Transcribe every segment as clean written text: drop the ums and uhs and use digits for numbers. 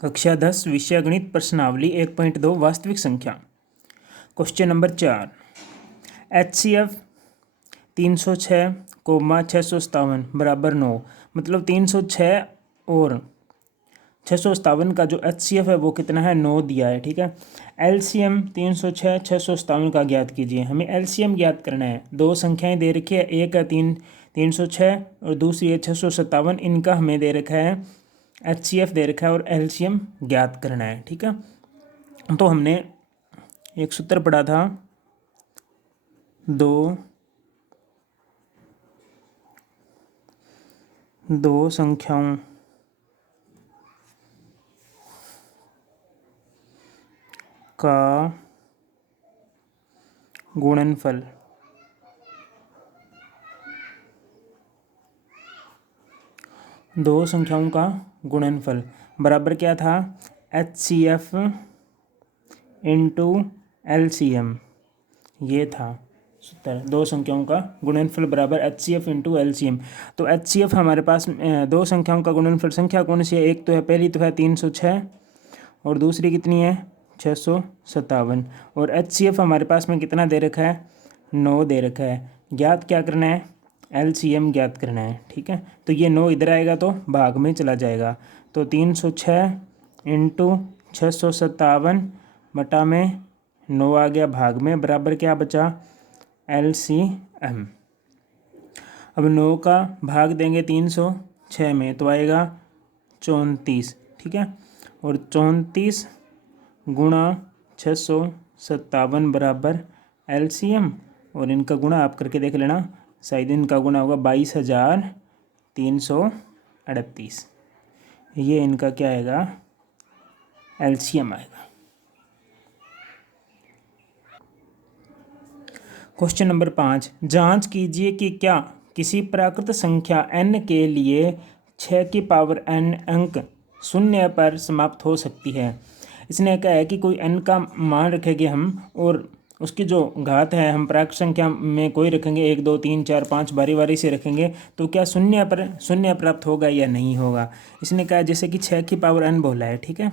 कक्षा 10 विषय गणित प्रश्नावली 1.2 वास्तविक संख्या। Question number 4। HCF 306, 657 बराबर 9। मतलब 306 और 657 का जो HCF है वो कितना है, 9 दिया है। ठीक है। LCM 306 657 का ज्ञात कीजिए। हमें LCM ज्ञात करना है। दो संख्याएं दे रखी है, एक है 306 और दूसरी है 657। इनका हमें दे रखा है HCF दे रखा है और LCM ज्ञात करना है। ठीक है। तो हमने एक सूत्र पढ़ा था, दो संख्याओं का गुणनफल बराबर क्या था, HCF इंटू LCM। ये था सूत्र, दो संख्याओं का गुणनफल बराबर HCF इंटू LCM। तो HCF हमारे पास दो संख्याओं का गुणनफल संख्या कौन सी है, एक तो है, पहली तो है 306 और दूसरी कितनी है 657। और HCF हमारे पास में कितना दे रखा है, 9 दे रखा है। ज्ञात क्या करना है, LCM ज्ञात करना है। ठीक है। तो ये 9 इधर आएगा तो भाग में चला जाएगा। तो 306 इंटू 657 बटा में 9 आ गया भाग में, बराबर क्या बचा, LCM। अब 9 का भाग देंगे 306 में तो आएगा 34। ठीक है। और 34 गुणा 657 बराबर LCM। और इनका गुणा आप करके देख लेना, शायद इनका गुणा होगा 22,338। ये इनका क्या आएगा, LCM आएगा। Question number 5। जांच कीजिए कि क्या किसी प्राकृत संख्या n के लिए 6 की पावर n अंक शून्य पर समाप्त हो सकती है। इसने कहा है कि कोई n का मान रखेंगे हम और उसकी जो घात है हम प्राकृत संख्या में कोई रखेंगे, 1 2 3 4 5 बारी बारी से रखेंगे, तो क्या शून्य प्राप्त होगा या नहीं होगा। इसने कहा जैसे कि 6 की पावर n बोला है। ठीक है।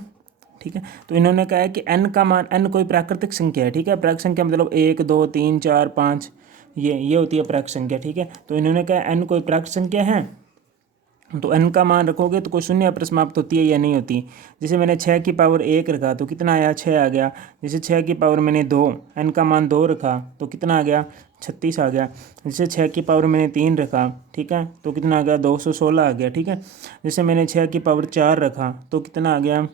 ठीक है। तो इन्होंने कहा है कि n का मान, n कोई प्राकृतिक संख्या है। ठीक है। प्राकृतिक संख्या मतलब 1 2 3 4 5, ये होती है प्राकृतिक संख्या। ठीक है। तो इन्होंने कहा n कोई प्राकृतिक संख्या है, तो n का मान रखोगे तो कोई शून्य पर समाप्त होती है या नहीं होती। जैसे मैंने 6 की पावर 1 रखा तो कितना आया, 6 आ गया। जैसे 6 की पावर मैंने 2, n का मान 2 रखा तो कितना आ गया, 36 आ गया। जैसे 6 की पावर मैंने 3 रखा, ठीक है, तो कितना आ गया, 216 आ गया। ठीक है। जैसे मैंने 6 की पावर 4 रखा तो कितना आ गया,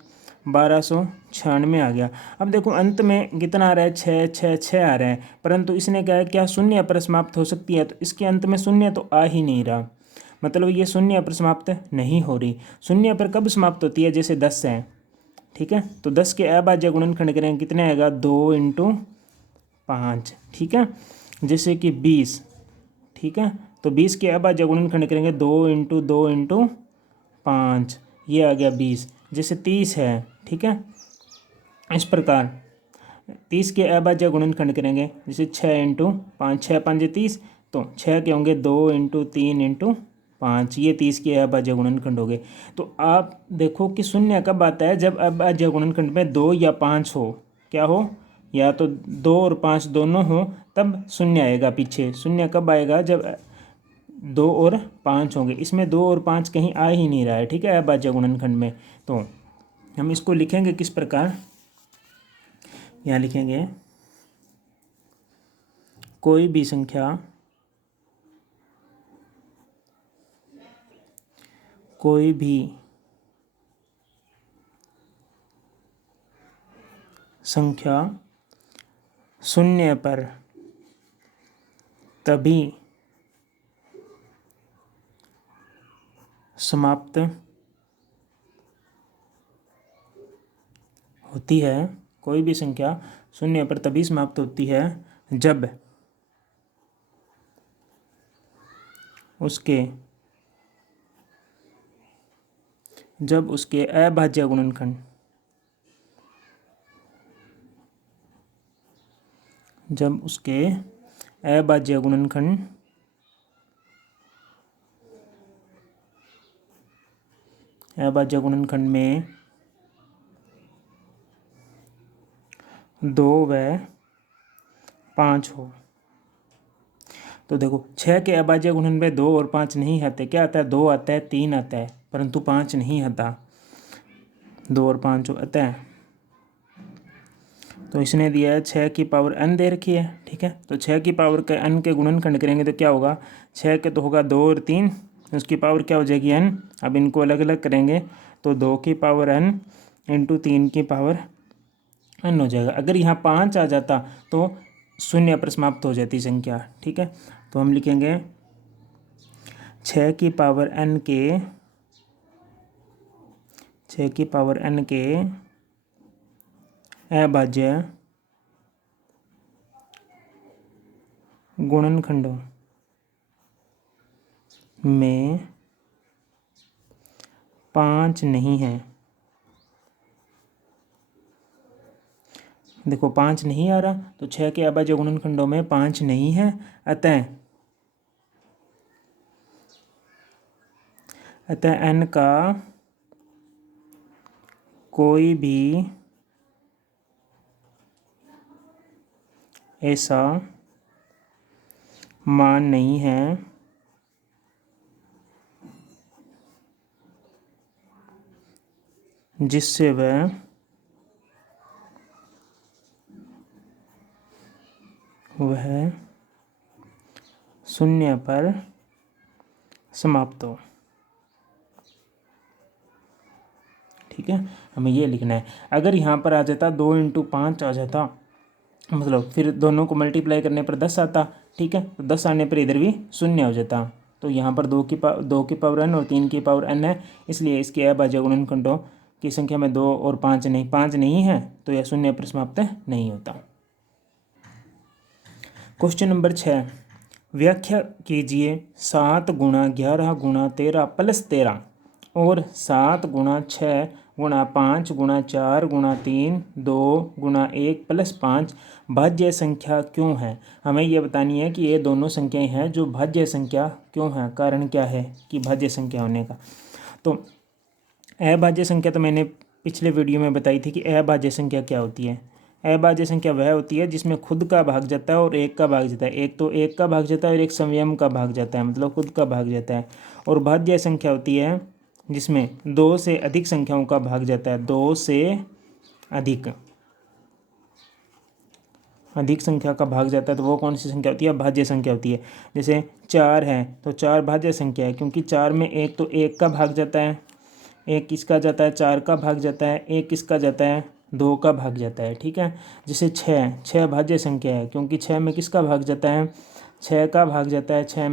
1296 आ गया। अब देखो अंत में कितना आ रहा है, 6 6 6 आ रहा है, परंतु इसने कहा है क्या शून्य पर समाप्त हो सकती है, तो इसके अंत में शून्य तो आ ही नहीं रहा, मतलब ये शून्य पर समाप्त नहीं हो रही। शून्य पर कब समाप्त होती है, जैसे 10 है। ठीक है। तो 10 के अभाज्य गुणनखंड करेंगे, कितने आएगा, 2 इंटू 5। ठीक है। जैसे कि 20, ठीक है, तो 20 के अभाज्य गुणनखंड करेंगे 2 इंटू 2 इंटू 5, ये आ गया 20। जैसे 30 है, ठीक है, इस प्रकार 30 के अभाज्य गुणनखंड करेंगे, जैसे 6 इंटू 5, 6 5 30, तो 6 के होंगे 2 इंटू 3 इंटू 5, ये 30 के अभाज्य गुणनखंड हो गए। तो आप देखो कि शून्य कब आता है, जब अभाज्य गुणनखंड में 2 या 5 हो, क्या हो, या तो 2 और 5 दोनों हो, तब शून्य आएगा पीछे। शून्य कब आएगा, जब 2 और 5 होंगे। इसमें 2 और 5 कहीं आ ही नहीं रहा है। ठीक है, अभाज्य गुणनखंड में। तो हम इसको लिखेंगे किस प्रकार, यहाँ लिखेंगे कोई भी संख्या शून्य पर तभी समाप्त होती है, कोई भी संख्या शून्य पर तभी समाप्त होती है जब उसके अभाज्य गुणनखंड में 2 व 5 हो। तो देखो 6 के अभाज्य गुणन में 2 और 5 नहीं आते, क्या आता है? 2 आता है, 3 आता है, परंतु 5 नहीं आता। 2 और 5 आता है। तो इसने दिया है 6 की पावर n दे रखी है, ठीक है। तो 6 की पावर के n के गुणनखंड करेंगे तो क्या होगा? 6 के तो होगा 2 और 3, उसकी पावर क्या हो जाएगी? n। अब इनको अलग अलग करेंगे तो 2 की पावर n इंटू 3 की पावर n हो जाएगा। अगर यहाँ 5 आ जाता तो शून्य पर समाप्त हो जाती संख्या, ठीक है। तो हम लिखेंगे 6 की पावर n के 6 की पावर n के अभाज्य गुणनखंडों में 5 नहीं है। देखो 5 नहीं आ रहा, तो 6 के अभाज्य गुणनखंडों में 5 नहीं है। अतः n का कोई भी ऐसा मान नहीं है जिससे वह शून्य पर समाप्त हो, ठीक है। हमें ये लिखना है। अगर यहाँ पर आ जाता 2 इंटू 5 आ जाता, मतलब फिर दोनों को मल्टीप्लाई करने पर 10 आता, ठीक है। तो 10 आने पर इधर भी शून्य हो जाता। तो यहाँ पर 2 की पावर n और 3 की पावर n है, इसलिए इसके अभाज्य गुणनखंडों की संख्या में 2 और 5 नहीं है, तो यह शून्य पर समाप्त नहीं होता। क्वेश्चन नंबर 6, व्याख्या कीजिए 7 गुणा 11 गुणा 13 प्लस 13 और 7 गुणा 6 गुणा 5 गुणा 4 गुणा 3 2 गुणा 1 प्लस 5 भाज्य संख्या क्यों है। हमें यह बतानी है कि ये दोनों संख्याएं हैं जो भाज्य संख्या क्यों है, कारण क्या है कि भाज्य संख्या होने का। तो अभाज्य संख्या तो मैंने पिछले वीडियो में बताई थी कि अभाज्य संख्या क्या होती है। अभाज्य संख्या वह होती है जिसमें खुद का भाग जाता है और एक का भाग जाता है। एक तो एक का भाग जाता है और एक संयम का भाग जाता है, मतलब खुद का भाग जाता है। और भाज्य संख्या होती है जिसमें 2 से अधिक संख्याओं का भाग जाता है। 2 से अधिक संख्या का भाग जाता है, तो वो कौन सी संख्या होती है? भाज्य संख्या होती है। जैसे 4 है तो 4 भाज्य संख्या है, क्योंकि 4 में एक तो एक का भाग जाता है, एक किसका जाता है? 4 का भाग जाता है, एक किसका जाता है? 2 का भाग जाता है, ठीक है। जैसे 6 भाज्य संख्या है, क्योंकि 6 में किसका भाग जाता है? 6 का भाग जाता है। 6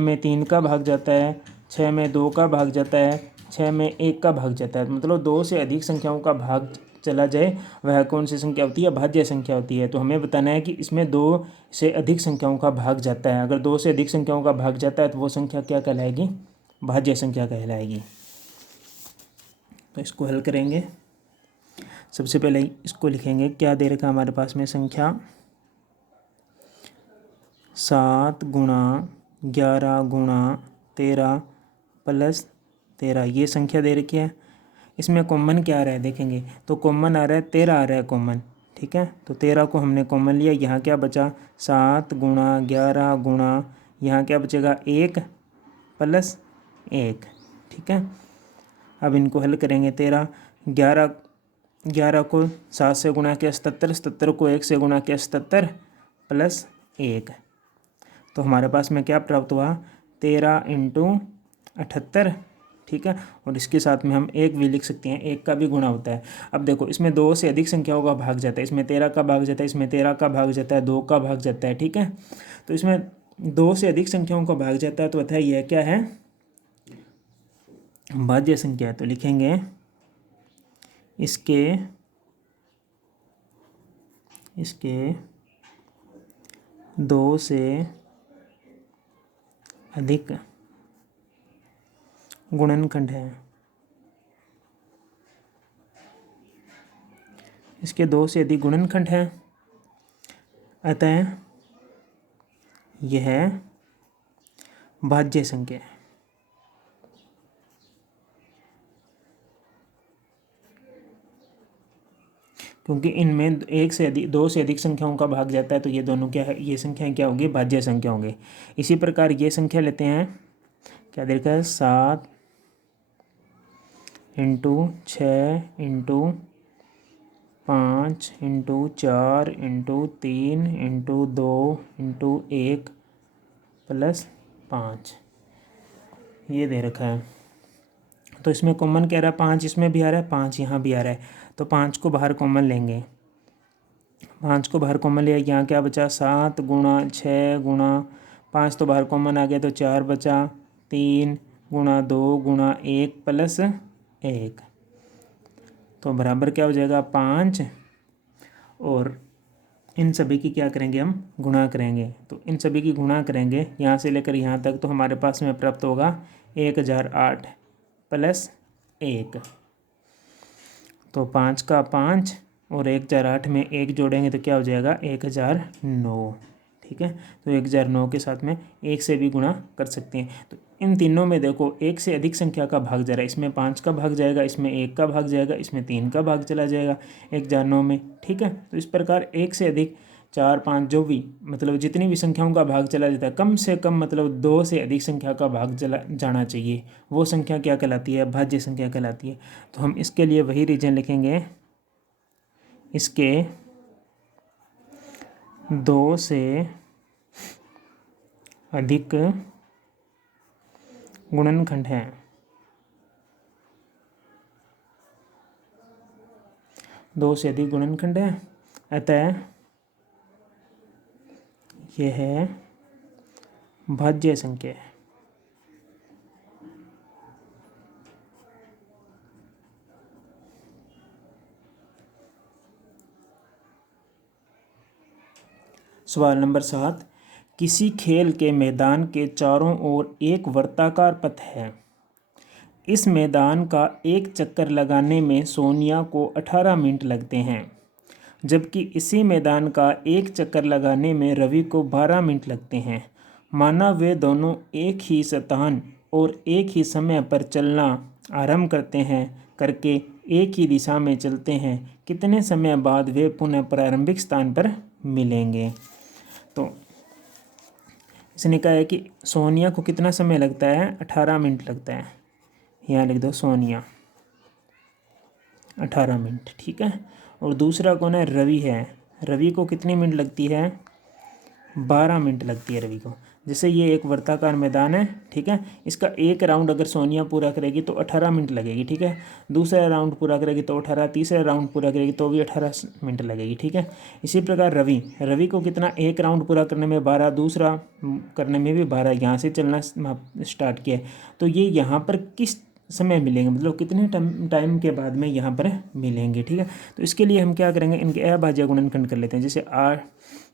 में 3 का भाग जाता है, 6 में 2 का भाग जाता है, 6 में 1 का भाग जाता है। मतलब 2 से अधिक संख्याओं का भाग चला जाए वह कौन सी संख्या होती है? भाज्य संख्या होती है। तो हमें बताना है कि इसमें 2 से अधिक संख्याओं का भाग जाता है। अगर 2 से अधिक संख्याओं का भाग जाता है तो वो संख्या क्या कहलाएगी? भाज्य संख्या कहलाएगी। तो इसको हल करेंगे। सबसे पहले इसको लिखेंगे, क्या दे रखा हमारे पास में संख्या? 7 गुणा 11 गुणा 13 प्लस 13, ये संख्या दे रखी है। इसमें कॉमन क्या आ रहा है देखेंगे, तो कॉमन आ रहा है 13 आ रहा है कॉमन, ठीक है। तो 13 को हमने कॉमन लिया। यहाँ क्या बचा? 7 गुणा 11 गुणा, यहाँ क्या बचेगा? 1 प्लस 1, ठीक है। अब इनको हल करेंगे। 11 को 7 से गुणा किया 77, 77 को 1 से गुणा किया 77 प्लस 1, तो हमारे पास में क्या प्राप्त हुआ? 13 इंटू 78, ठीक है। और इसके साथ में हम 1 भी लिख सकते हैं, 1 का भी गुणा होता है। अब देखो इसमें 2 से अधिक संख्याओं का भाग जाता है, इसमें 13 का भाग जाता है, इसमें 13 का भाग जाता है, 2 का भाग जाता है, ठीक है। तो इसमें 2 से अधिक संख्याओं का भाग जाता है, तो अतः यह क्या है? भाज्य संख्या है। तो लिखेंगे इसके 2 से अधिक गुणनखंड है। इसके 2 से अधिक गुणनखंड है, अतः यह भाज्य संख्या है। क्योंकि इनमें एक से अधिक, दो से अधिक संख्याओं का भाग जाता है, तो ये दोनों क्या है, ये संख्याएं क्या होगी, भाज्य संख्या होंगे। इसी प्रकार ये संख्या लेते हैं, क्या देखा है, 7 into 6 into 5 into 4 into 3 into 2 into 1 plus 5, ये दे रखा है। तो इसमें कॉमन क्या रहा है, 5 इसमें भी आ रहा है, 5 यहाँ भी आ रहा है, तो 5 को बाहर कॉमन लेंगे। 5 को बाहर कॉमन लिया, यहाँ क्या बचा, 7 गुणा 6 गुणा 5 तो बाहर कॉमन आ गया, तो 4 बचा, 3 गुणा 2 गुणा 1 प्लस 1, तो बराबर क्या हो जाएगा, 5। और इन सभी की क्या करेंगे, हम गुणा करेंगे। तो इन सभी की गुणा करेंगे यहाँ से लेकर यहाँ तक, तो हमारे पास में प्राप्त होगा 1008 प्लस 1। तो 5 का 5 और 1008 में 1 जोड़ेंगे तो क्या हो जाएगा, 1009। ठीक है, तो 1009 के साथ में 1 से भी गुणा कर सकते हैं। तो इन तीनों में देखो, एक से अधिक संख्या का भाग जा रहा है, इसमें 5 का भाग जाएगा, इसमें 1 का भाग जाएगा, इसमें 3 का भाग चला जाएगा 1009 में। ठीक है, तो इस प्रकार एक से अधिक 4 5 जो भी मतलब जितनी भी संख्याओं का भाग चला जाता है, कम से कम मतलब 2 से अधिक संख्या का भाग चला जाना चाहिए, वो संख्या क्या कहलाती है, भाज्य संख्या कहलाती है। तो हम इसके लिए वही रीजन लिखेंगे, इसके 2 से अधिक गुणनखंड हैं। 2 से अधिक गुणनखंड है, अतः यह है भाज्य संख्या है। सवाल नंबर 7, किसी खेल के मैदान के चारों ओर एक वर्ताकार पथ है। इस मैदान का एक चक्कर लगाने में सोनिया को 18 मिनट लगते हैं, जबकि इसी मैदान का एक चक्कर लगाने में रवि को 12 मिनट लगते हैं। माना वे दोनों एक ही स्थान और एक ही समय पर चलना आरंभ करके एक ही दिशा में चलते हैं, कितने समय बाद वे पुनः प्रारंभिक स्थान पर मिलेंगे। तो इसने कहा है कि सोनिया को कितना समय लगता है, 18 मिनट लगता है। यहाँ लिख दो सोनिया 18 मिनट। ठीक है, और दूसरा कौन है, रवि है। रवि को कितनी मिनट लगती है, 12 मिनट लगती है रवि को। जैसे ये एक वर्ताकार मैदान है, ठीक है, इसका एक राउंड अगर सोनिया पूरा करेगी तो 18 मिनट लगेगी। ठीक है, दूसरा राउंड पूरा करेगी तो 18, तीसरा राउंड पूरा करेगी तो भी 18 मिनट लगेगी। ठीक है, इसी प्रकार रवि को कितना, एक राउंड पूरा करने में 12, दूसरा करने में भी 12, यहाँ से चलना स्टार्ट किया है, तो ये यहाँ पर किस समय मिलेंगे, मतलब कितने टाइम के बाद में यहाँ पर मिलेंगे। ठीक है, तो इसके लिए हम क्या करेंगे, इनके अभाज्य गुणनखंड कर लेते हैं। जैसे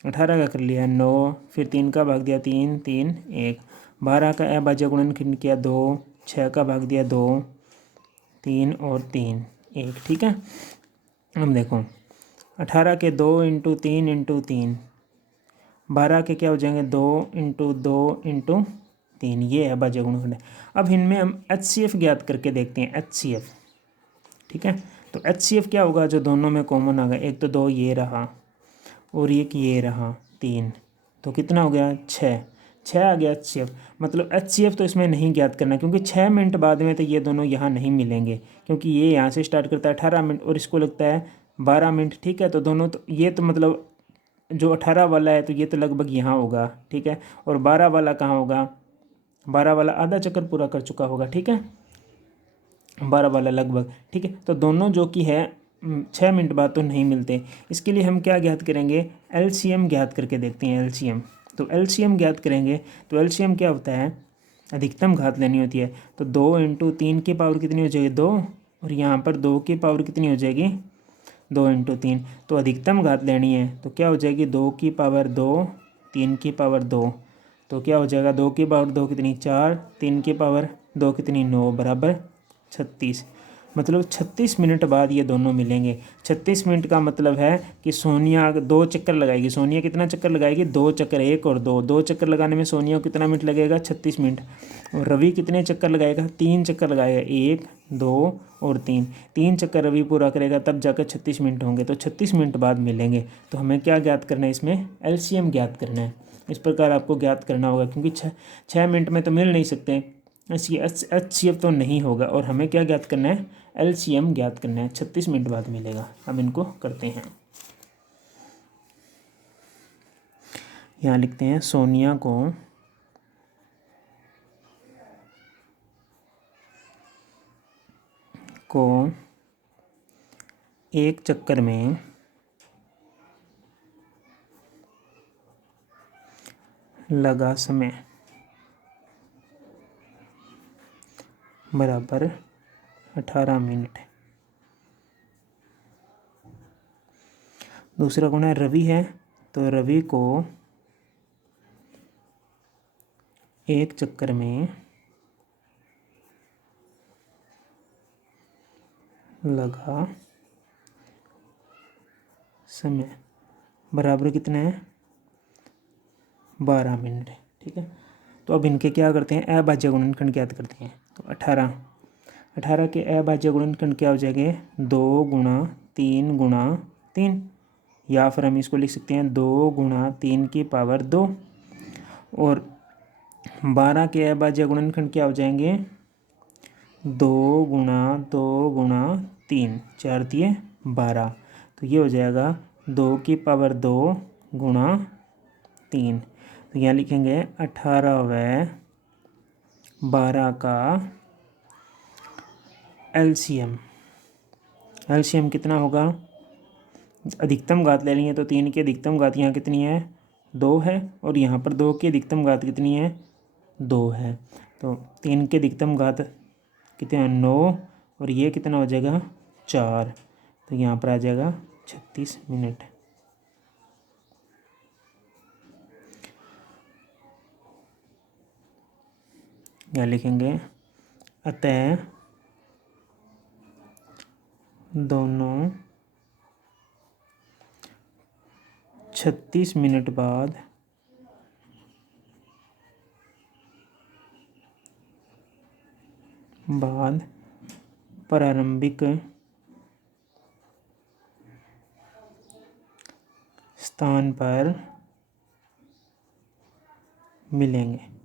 18 का कर लिया 9, फिर 3 का भाग दिया 3 3 1, 12 का अभाज्य गुणनखंड किया 2, 6 का भाग दिया 2 3 और 3 1। ठीक है, हम देखो 18 के 2 इंटू 3 इंटू 3, 12 के क्या हो जाएंगे 2 इंटू 2 इंटू 3, ये है अभाज्य गुणनखंड। अब इनमें हम HCF ज्ञात करके देखते हैं, HCF। ठीक है, तो HCF क्या होगा, जो दोनों में कॉमन आ गया, एक तो 2 ये रहा और एक ये रहा 3, तो कितना हो गया 6 आ गया HCF। मतलब HCF तो इसमें नहीं ज्ञात करना, क्योंकि 6 मिनट बाद में तो ये दोनों यहाँ नहीं मिलेंगे, क्योंकि ये यहाँ से स्टार्ट करता है 18 मिनट और इसको लगता है 12 मिनट। ठीक है, तो दोनों तो ये तो मतलब जो 18 वाला है तो ये तो लगभग यहाँ होगा। ठीक है, और 12 वाला कहाँ होगा, 12 वाला आधा चक्कर पूरा कर चुका होगा। ठीक है, 12 वाला लगभग। ठीक है, तो दोनों जो कि है 6 मिनट बाद तो नहीं मिलते। इसके लिए हम क्या ज्ञात करेंगे, LCM ज्ञात करके देखते हैं। LCM, तो LCM ज्ञात करेंगे तो LCM क्या होता है, अधिकतम घात लेनी होती है। तो 2 इंटू 3 की पावर कितनी हो जाएगी 2, और यहाँ पर 2 की पावर कितनी हो जाएगी 2 इंटू 3, तो अधिकतम घात लेनी है तो क्या हो जाएगी 2 की पावर 2, 3 की पावर 2, तो क्या हो जाएगा 2 की पावर 2 कितनी 4, 3 की पावर 2 कितनी 9, बराबर 36। मतलब 36 मिनट बाद ये दोनों मिलेंगे। 36 मिनट का मतलब है कि सोनिया 2 चक्कर लगाएगी। सोनिया कितना चक्कर लगाएगी? 2 चक्कर, 1 और 2 चक्कर लगाने में सोनिया को कितना मिनट लगेगा? 36 मिनट। और रवि कितने चक्कर लगाएगा? 3 चक्कर लगाएगा, 1, 2 और 3। 3 चक्कर रवि पूरा करेगा तब जाकर 36 मिनट होंगे। तो 36 मिनट बाद मिलेंगे। तो हमें क्या ज्ञात करना है? इसमें एलसीएम ज्ञात करना है। इस प्रकार आपको ज्ञात करना होगा, क्योंकि 6 मिनट में तो मिल नहीं सकते, एचसीएफ तो नहीं होगा। और हमें क्या ज्ञात करना है? एलसीएम ज्ञात करना है। 36 मिनट बाद मिलेगा। अब इनको करते हैं। यहाँ लिखते हैं सोनिया को 1 चक्कर में लगा समय बराबर 18 मिनट। दूसरा कौन है? रवि है। तो रवि को 1 चक्कर में लगा समय बराबर कितना है? 12 मिनट। ठीक है। तो अब इनके क्या करते हैं? अभाज्य गुणनखंड ज्ञात करते हैं। तो 18 के अभाज्य गुणनखंड क्या हो जाएंगे? 2 × 3 × 3, या फिर हम इसको लिख सकते हैं 2 × 3 की पावर 2। और 12 के अभाज्य गुणनखंड क्या हो जाएंगे? 2 × 2 × 3, 4×3 = 12। तो ये हो जाएगा 2 की पावर 2 × 3। तो यहाँ लिखेंगे 18 व 12 का एलसीएम। एलसीएम कितना होगा? अधिकतम घात ले लेंगे तो 3 की अधिकतम घात यहाँ कितनी है? 2 है। और यहाँ पर 2 की अधिकतम घात कितनी है? 2 है। तो 3 की अधिकतम घात कितना? 9। और ये कितना हो जाएगा? 4। तो यहाँ पर आ जाएगा 36 मिनट। यहाँ लिखेंगे अतः दोनों 36 मिनट बाद प्रारंभिक स्थान पर मिलेंगे।